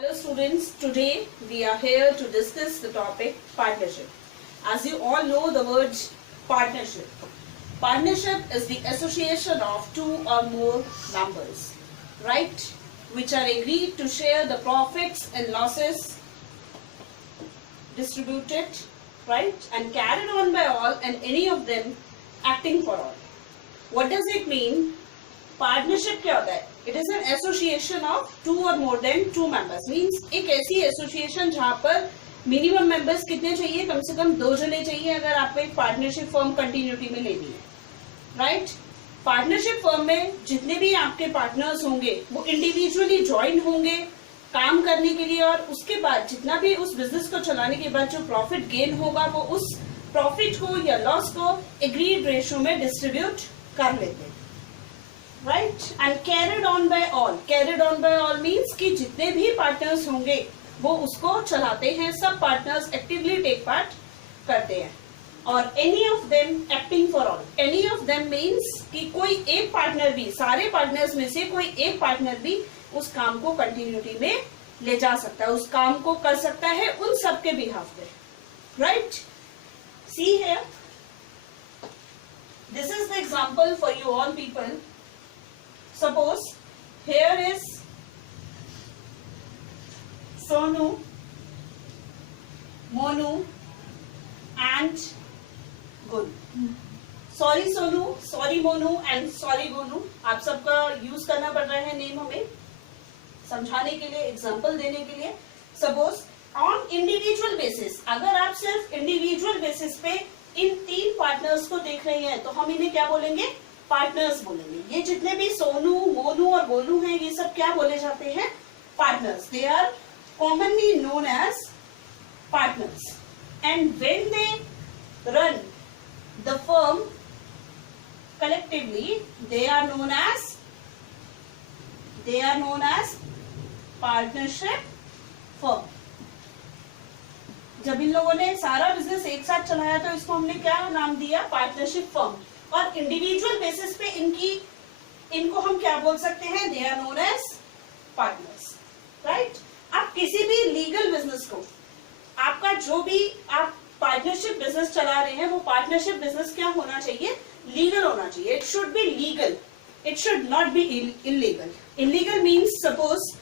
Hello students, today we are here to discuss the topic partnership. As you all know the word partnership. Partnership is the association of two or more members, right? Which are agreed to share the profits and losses distributed, right? And carried on by all and any of them acting for all. What does it mean? Partnership क्या होता है? It is an association of two or more than two members. Means एक ऐसी association जहां पर minimum members कितने चाहिए? कम से कम 2 जने चाहिए अगर आपको एक पार्टनरशिप फर्म कंटिन्यूटी में लेनी है, राइट? पार्टनरशिप फर्म में जितने भी आपके पार्टनर्स होंगे वो इंडिविजुअली ज्वाइन होंगे काम करने के लिए, और उसके बाद जितना भी उस बिजनेस को चलाने के बाद जो प्रॉफिट गेन होगा वो उस प्रॉफिट को या लॉस को एग्रीड रेशियो में डिस्ट्रीब्यूट कर लेते हैं, right? And carried on by all. Carried on by all means कि जितने भी पार्टनर्स होंगे वो उसको चलाते हैं, सब पार्टनर्स एक्टिवली टेक पार्ट करते हैं. और any of them acting for all. Any of them means कि कोई एक पार्टनर भी, सारे पार्टनर्स में से कोई एक पार्टनर भी उस काम को कंटिन्यूटी में ले जा सकता है, उस काम को कर सकता है उन सबके बिहाफ पे, right? See here, this is the example for you all people. Suppose here is Sonu, Monu and Gonu. Sorry Sonu, sorry Monu and sorry Gonu. आप सबका यूज करना पड़ रहा है नेम हमें समझाने के लिए, एग्जाम्पल देने के लिए. सपोज ऑन इंडिविजुअल बेसिस, अगर आप सिर्फ इंडिविजुअल बेसिस पे इन 3 पार्टनर्स को देख रहे हैं तो हम इन्हें क्या बोलेंगे? पार्टनर्स बोलेंगे. ये जितने भी सोनू, मोनू और गोलू हैं ये सब क्या बोले जाते हैं? Partners. They are commonly known as partners. And when they run the firm collectively they are known as partnership firm. जब इन लोगों ने सारा बिजनेस एक साथ चलाया तो इसको हमने क्या नाम दिया? Partnership firm. और इंडिविजुअल बेसिस पे इनको हम क्या बोल सकते हैं? They are known as partners, right? आप किसी भी लीगल बिजनेस को, आपका जो भी आप पार्टनरशिप बिजनेस चला रहे हैं वो पार्टनरशिप बिजनेस क्या होना चाहिए? लीगल होना चाहिए. It should be legal, it should not be illegal. Illegal means suppose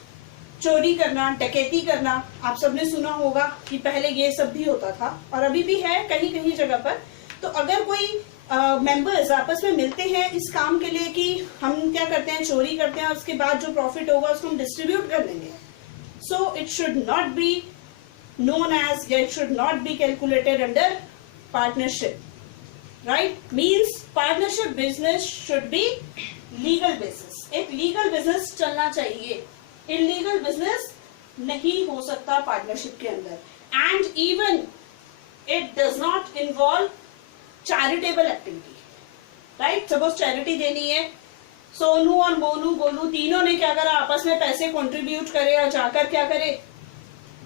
चोरी करना, डकैती करना. आप सबने सुना होगा कि पहले ये सब भी होता था और अभी भी है कहीं कहीं जगह पर. तो अगर कोई मेंबर्स आपस में मिलते हैं इस काम के लिए कि हम क्या करते हैं? चोरी करते हैं और उसके बाद जो प्रॉफिट होगा उसको हम डिस्ट्रीब्यूट कर लेंगे. So it should not be known as, या it should not be calculated under partnership, right? Means partnership business should be legal basis. एक legal business चलना चाहिए, illegal business नहीं हो सकता पार्टनरशिप के अंदर. And even it does not involve charitable activity, right? Suppose charity देनी है, सोनू और मोनू, गोलू तीनों ने क्या करा? आपस में पैसे कंट्रीब्यूट करे और जाकर क्या करे?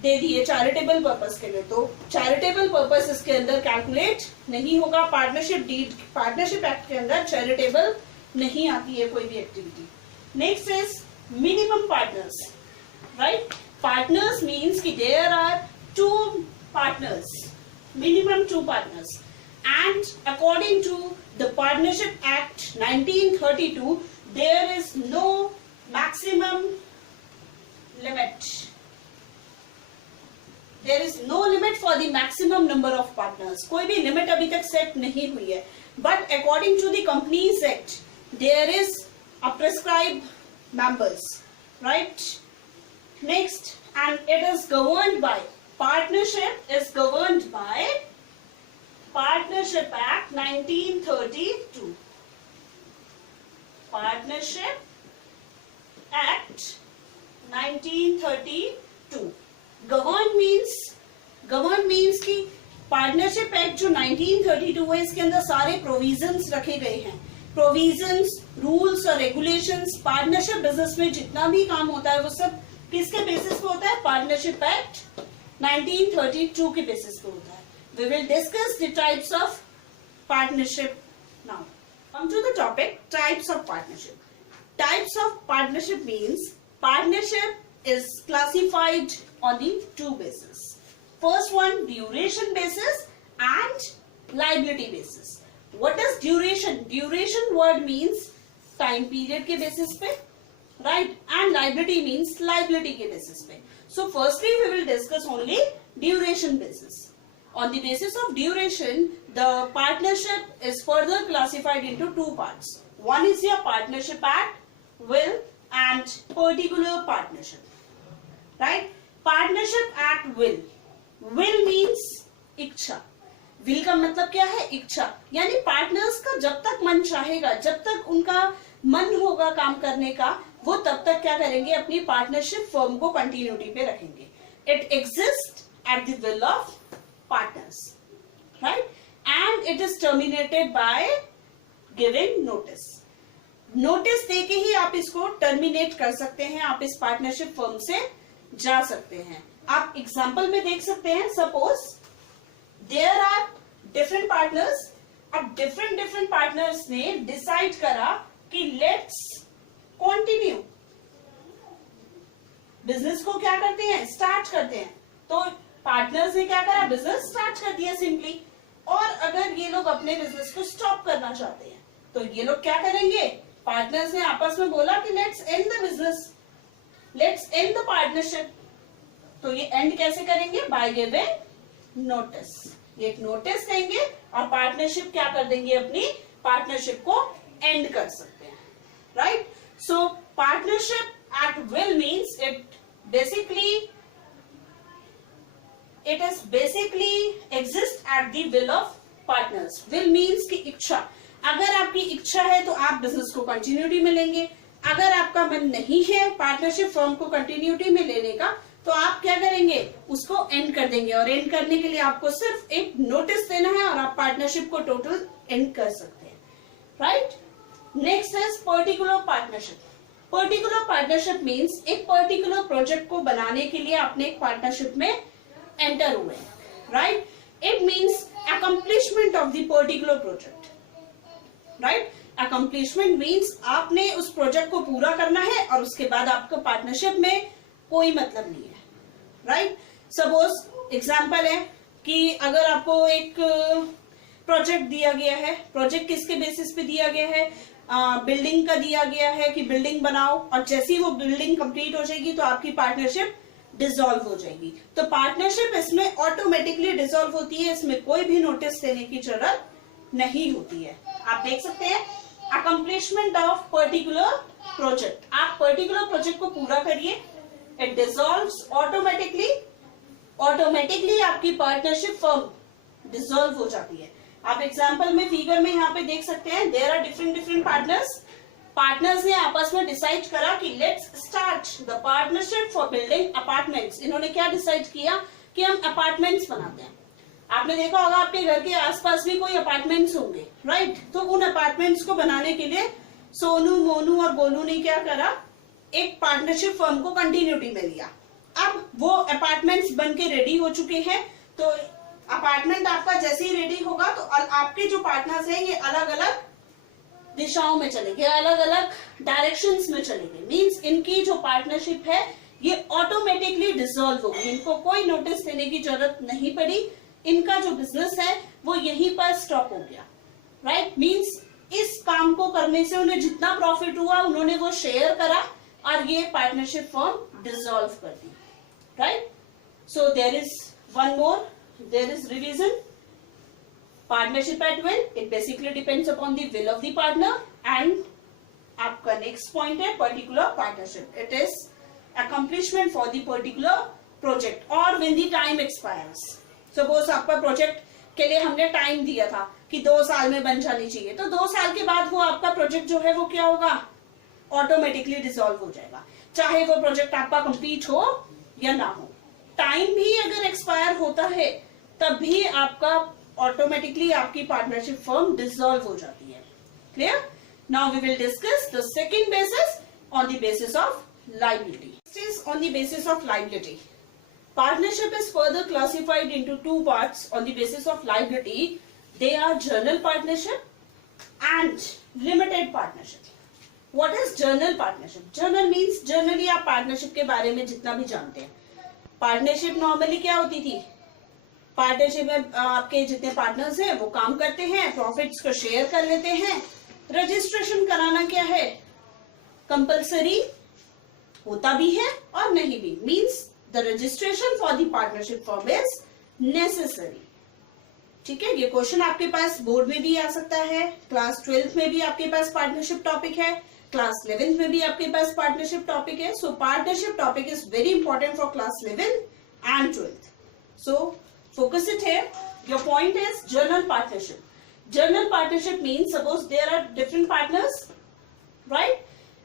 दे दिए चैरिटेबल पर्पस के लिए. तो चैरिटेबल पर्पस इसके अंदर कैलकुलेट नहीं होगा. पार्टनरशिप डीड, पार्टनरशिप एक्ट के अंदर चैरिटेबल नहीं आती है कोई भी activity. Next is minimum partners, right? Partners means कि there are 2 partners, minimum 2 partners. And according to the partnership act 1932 there is no maximum limit. There is no limit for the maximum number of partners. कोई भी limit अभी तक set नहीं हुई है. But according to the Companies Act, there is a prescribed members, right? Next, and it is governed by, partnership is governed by Partnership Act 1932. Partnership Act 1932. Govern means कि partnership act जो 1932 है इसके अंदर सारे provisions रखे गए हैं. Provisions, rules और रेगुलेशंस. पार्टनरशिप बिजनेस में जितना भी काम होता है वो सब किसके बेसिस पे होता है? पार्टनरशिप एक्ट 1932 के बेसिस पे होता है. We will discuss the types of partnership now. Come to the topic types of partnership. Types of partnership means partnership is classified on the two bases. First one, duration basis and liability basis. What is duration? Duration word means time period के basis पे, right? And liability means liability के basis पे. So firstly we will discuss only duration basis. On the basis of duration, the partnership is further classified into two parts. One is your partnership at will and particular partnership, right? Partnership at will. Will means इच्छा. will का मतलब क्या है? इच्छा. यानी partners का जब तक मन चाहेगा, जब तक उनका मन होगा काम करने का, वो तब तक क्या करेंगे? अपनी पार्टनरशिप फर्म को कंटिन्यूटी पे रखेंगे. It exist at the will of partners, right? And it is terminated by giving notice. Notice देके ही आप इसको टर्मिनेट कर सकते हैं. आप इस पार्टनरशिप फर्म से जा सकते हैं. आप एग्जाम्पल में देख सकते हैं. Suppose there are different partners. अब डिफरेंट पार्टनर्स ने डिसाइड करा कि लेट्स कंटिन्यू बिजनेस को क्या करते हैं? स्टार्ट करते हैं. तो पार्टनर्स ने क्या करा? बिजनेस स्टार्ट कर दिया सिंपली. और अगर ये लोग अपने बिजनेस को स्टॉप करना चाहते हैं तो ये लोग क्या करेंगे? पार्टनर्स ने आपस में बोला कि let's end the business, let's end the partnership. तो ये एंड कैसे करेंगे? By giving notice. एक नोटिस देंगे और पार्टनरशिप क्या कर देंगे? अपनी पार्टनरशिप को एंड कर सकते हैं, right? So partnership at will means it is basically exist at the will of partners. will means की इच्छा. अगर आपकी इच्छा है तो आप बिजनेस को कंटिन्यूटी में लेंगे. अगर आपका मन नहीं है पार्टनरशिप फर्म को कंटिन्यूटी में लेने का, तो आप क्या करेंगे? उसको एंड कर देंगे. और एंड करने के लिए आपको सिर्फ एक नोटिस देना है और आप पार्टनरशिप को टोटल एंड कर सकते हैं, right? Next is particular partnership. Particular partnership means एक पर्टिकुलर प्रोजेक्ट को बनाने के लिए आपने एक पार्टनरशिप में एंटर हुए, right? It means accomplishment of the particular project, right? Accomplishment means आपने उस प्रोजेक्ट को पूरा करना है और उसके बाद आपको पार्टनरशिप में कोई मतलब नहीं है, राइट? सपोज एग्जांपल है कि अगर आपको एक प्रोजेक्ट दिया गया है. प्रोजेक्ट किसके बेसिस पे दिया गया है? बिल्डिंग का दिया गया है कि बिल्डिंग बनाओ, और जैसे ही वो बिल्डिंग कंप्लीट हो जाएगी तो आपकी पार्टनरशिप डिसॉल्व हो जाएगी. तो पार्टनरशिप इसमें ऑटोमेटिकली डिसॉल्व होती है. इसमें कोई भी नोटिस देने की जरूरत नहीं होती है. आप देख सकते हैं अकम्प्लिशमेंट ऑफ पर्टिकुलर प्रोजेक्ट. आप पर्टिकुलर प्रोजेक्ट को पूरा करिए, इट डिसॉल्व्स ऑटोमेटिकली. ऑटोमेटिकली आपकी पार्टनरशिप फर्म डिसॉल्व हो जाती है. आप एग्जाम्पल में फिगर में यहाँ पे देख सकते हैं there are different partners. Partners ने आपस में डिसाइड करा कि let's start the partnership for building apartments. इन्होंने क्या डिसाइड किया कि हम अपार्टमेंट्स बनाते हैं. आपने देखा होगा आपके घर के आसपास भी कोई अपार्टमेंट्स होंगे, राइट? तो उन अपार्टमेंट्स को बनाने के लिए सोनू, मोनू और गोलू ने क्या करा? एक पार्टनरशिप फर्म को कंटिन्यूटी में लिया. अब वो अपार्टमेंट्स बन के रेडी हो चुके हैं. तो अपार्टमेंट आपका जैसे ही रेडी होगा तो आपके जो पार्टनर्स हैं ये अलग अलग दिशाओं में चलेंगे, अलग अलग डायरेक्शंस में चलेंगे. मींस इनकी जो पार्टनरशिप है ये ऑटोमेटिकली डिसॉल्व होगी. इनको कोई नोटिस देने की जरूरत नहीं पड़ी. इनका जो बिजनेस है वो यहीं पर स्टॉप हो गया, राइट? मींस इस काम को करने से उन्हें जितना प्रॉफिट हुआ उन्होंने वो शेयर करा और ये पार्टनरशिप फर्म डिसॉल्व कर दी, right? So there is one more, there is revision. Partnership at will, it basically depends upon the will of the partner. And आपका next point है particular partnership. It is accomplishment for the particular project or when the time expires. Suppose आपका project के लिए हमने time दिया था कि 2 साल में बन जानी चाहिए, तो 2 साल के बाद वो आपका प्रोजेक्ट जो है वो क्या होगा? ऑटोमेटिकली डिसॉल्व हो जाएगा, चाहे वो प्रोजेक्ट आपका कंप्लीट हो या ना हो. टाइम भी अगर एक्सपायर होता है तब भी आपका ऑटोमेटिकली आपकी पार्टनरशिप फर्म डिसॉल्व हो जाती है. Clear? Now we will discuss the second basis on the basis of liability. This is on the basis of liability. Partnership is further classified into two parts on the basis of liability. They are general partnership and limited partnership. What is journal partnership? Journal means generally आप partnership के बारे में जितना भी जानते हैं। Partnership normally क्या होती थी? पार्टनरशिप में आपके जितने पार्टनर्स हैं वो काम करते हैं, प्रॉफिट्स को शेयर कर लेते हैं। रजिस्ट्रेशन कराना क्या है? कंपलसरी होता भी है और नहीं भी। Means the registration for the partnership form is necessary. ठीक है, ये क्वेश्चन आपके पास बोर्ड में भी आ सकता है, क्लास 12th में भी आपके पास पार्टनरशिप टॉपिक है, क्लास 11th में भी आपके पास पार्टनरशिप टॉपिक है। सो partnership topic is very important for class 11th and 12th. So focus it here. Your point is general partnership. General partnership means suppose there are different partners, right?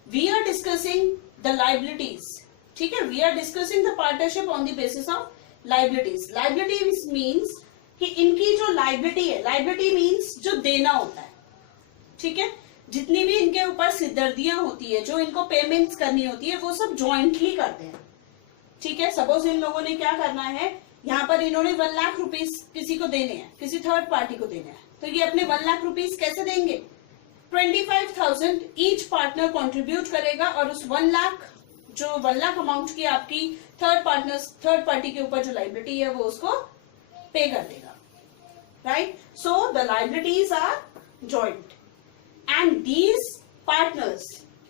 We are discussing the liabilities. ठीक है, we are discussing the partnership on the basis of liabilities. Liabilities means कि इनकी जो liability है, liability means जो देना होता है, ठीक है, जितनी भी इनके ऊपर सिरदर्दियां होती है, जो इनको पेमेंट्स करनी होती है, वो सब जॉइंटली करते हैं। ठीक है, सपोज इन लोगों ने क्या करना है, यहाँ पर इन्होंने 1 लाख रुपीज किसी को देने हैं, किसी थर्ड पार्टी को देने हैं, तो ये अपने 1 लाख रुपीज कैसे देंगे? 25,000 ईच पार्टनर कंट्रीब्यूट करेगा और उस 1 लाख जो 1 लाख अमाउंट की आपकी थर्ड पार्टी के ऊपर जो लाइबिलिटी है वो उसको पे कर देगा, right? So the liabilities are joint and these partners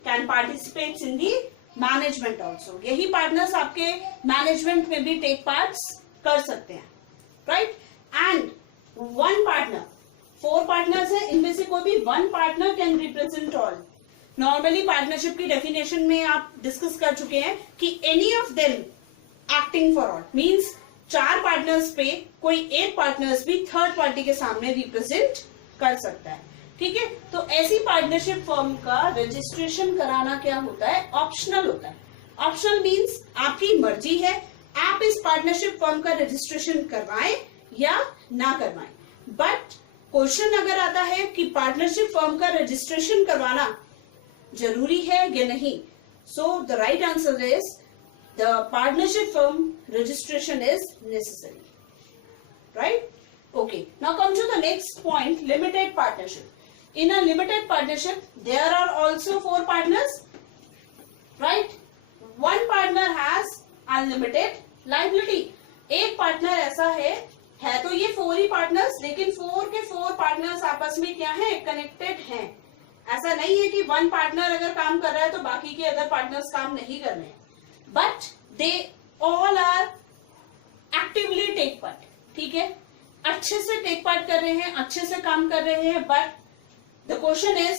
can participate in the management also. यही पार्टनर्स आपके मैनेजमेंट में भी टेक पार्ट्स कर सकते हैं, राइट? एंड 1 पार्टनर, 4 पार्टनर्स हैं, इनमें से कोई भी 1 partner can represent all. Normally partnership की डेफिनेशन में आप डिस्कस कर चुके हैं कि any of them acting for all means 4 partners पे कोई एक पार्टनर्स भी थर्ड पार्टी के सामने रिप्रेजेंट कर सकता है। ठीक है, तो ऐसी पार्टनरशिप फर्म का रजिस्ट्रेशन कराना क्या होता है? ऑप्शनल होता है। ऑप्शनल मींस आपकी मर्जी है, आप इस पार्टनरशिप फर्म का रजिस्ट्रेशन करवाएं या ना करवाएं। बट क्वेश्चन अगर आता है कि पार्टनरशिप फर्म का रजिस्ट्रेशन करवाना जरूरी है या नहीं, so the right answer is the partnership firm registration is necessary, right? Okay, now come to the next point, limited partnership. In a limited partnership, there are also 4 partners, right? 1 partner has unlimited liability. एक partner ऐसा है तो ये 4 ही partners, लेकिन 4 के 4 partners आपस में क्या है? कनेक्टेड हैं। ऐसा नहीं है कि 1 पार्टनर अगर काम कर रहा है तो बाकी के अदर पार्टनर्स काम नहीं कर रहे हैं, but they all are actively take part. ठीक है, अच्छे से टेक पार्ट कर रहे हैं, अच्छे से काम कर रहे हैं, but the question is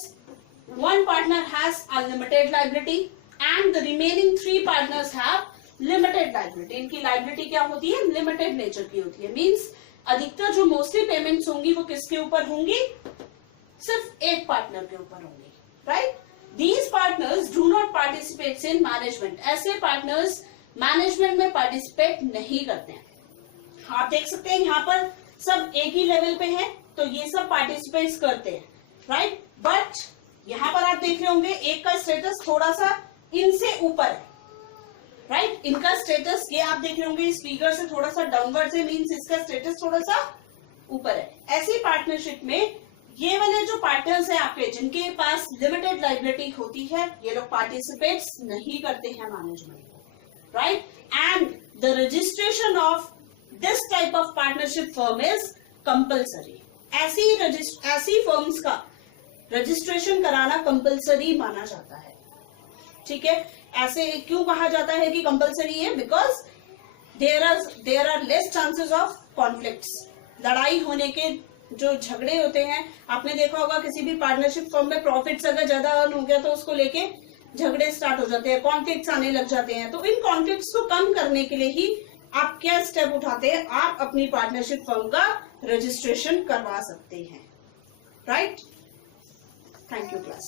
1 partner has unlimited liability and the remaining 3 partners have limited liability. इनकी लाइबिलिटी क्या होती है? लिमिटेड नेचर की होती है। मींस अधिकतर जो मोस्टली पेमेंट्स होंगी वो किसके ऊपर होंगी? सिर्फ एक पार्टनर के ऊपर होंगी, right? These partners do not participate in management. ऐसे पार्टनर्स मैनेजमेंट में पार्टिसिपेट नहीं करते हैं। आप देख सकते हैं यहाँ पर सब एक ही लेवल पे हैं, तो ये सब पार्टिसिपेट करते हैं, राइट? बट यहाँ पर आप देख रहे होंगे एक का स्टेटस थोड़ा सा इनसे ऊपर है, राइट? इनका स्टेटस ये आप देख रहे होंगे इस फिगर से थोड़ा सा डाउनवर्ड से, मीन्स इसका स्टेटस थोड़ा सा ऊपर है। ऐसी पार्टनरशिप में ये वाले जो पार्टनर्स हैं आपके, जिनके पास लिमिटेड लाइबिलिटी होती है, ये लोग पार्टिसिपेट नहीं करते हैं मैनेजमेंट को, right? And the registration of this type of partnership firm is compulsory. ऐसी फर्म्स का रजिस्ट्रेशन कराना कंपल्सरी माना जाता है। ठीक है, ऐसे क्यों कहा जाता है कि कंपल्सरी है? Because there are less chances of conflicts. लड़ाई होने के जो झगड़े होते हैं, आपने देखा होगा किसी भी पार्टनरशिप फर्म में प्रॉफिट्स अगर ज्यादा अर्न हो गया तो उसको लेके झगड़े स्टार्ट हो जाते हैं, कॉन्फ्लिक्ट्स आने लग जाते हैं। तो इन कॉन्फ्लिक्ट्स को कम करने के लिए ही आप क्या स्टेप उठाते हैं? आप अपनी पार्टनरशिप फर्म का रजिस्ट्रेशन करवा सकते हैं, राइट? Thank you class.